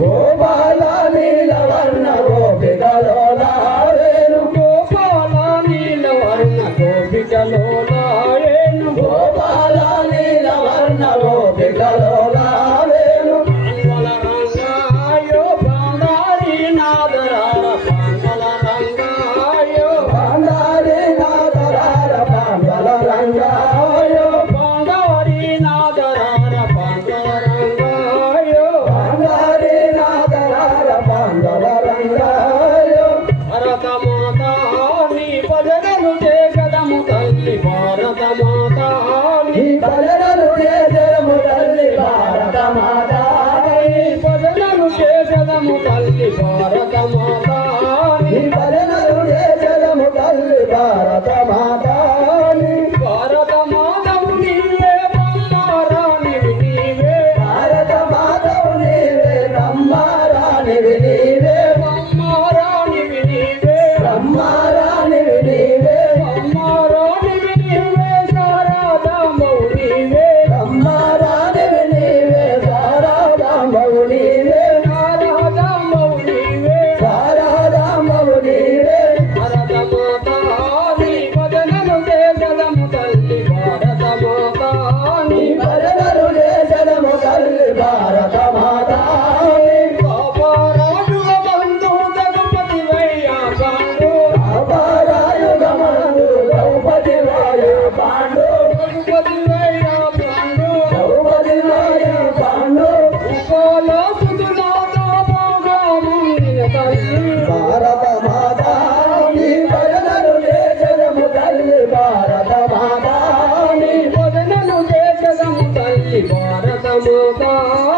గోపాల నీలవర్ణ గోపికలో మాతాయి చేసదము తల్లి భారత మాత ಸಮುದಾಯ